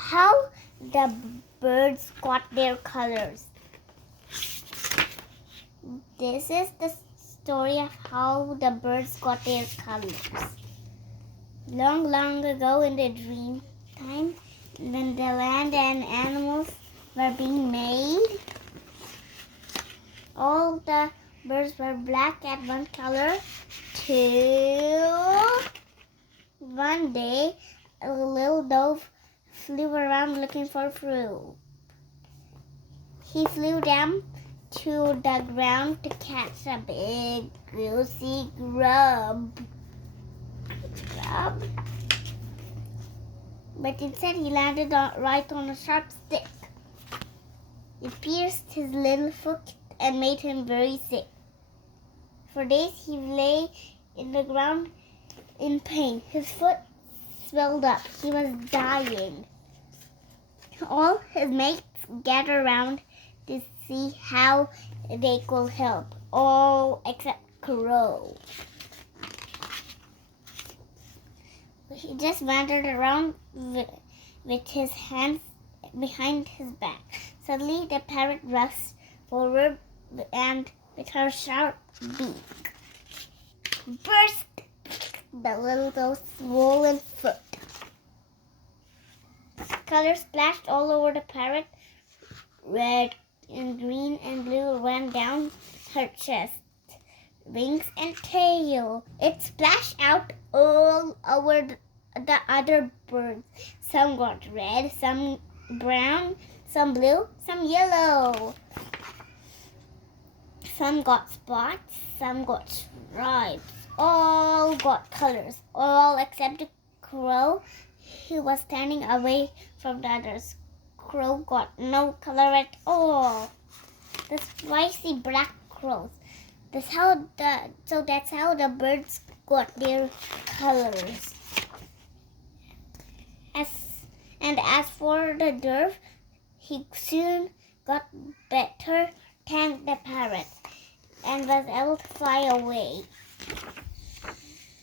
how the birds got their colors. This is the story of how the birds got their colors. Long, long ago in the dream time, when the land and animals were being made, all the birds were black and one color till one day a little dove flew around looking for fruit. He flew down to the ground to catch a big juicy grub. But instead he landed right on a sharp stick. It pierced his little foot and made him very sick. For days he lay in the ground in pain. His foot swelled up. He was dying. All his mates gathered around to see how they could help, all except Crow. He just wandered around with his hands behind his back. Suddenly the parrot rushed forward and with her sharp beak burst the little dove's swollen foot. Colors splashed all over the parrot. Red and green and blue ran down her chest, wings and tail. It splashed out all over the other birds. Some got red, some brown, some blue, some yellow. Some got spots, some got stripes. All got colors, all except the crow. He was standing away from the others. Crow got no color at all. The spicy black crows. That's how the birds got their colors. As for the dove, he soon got better than the parrot and was able to fly away.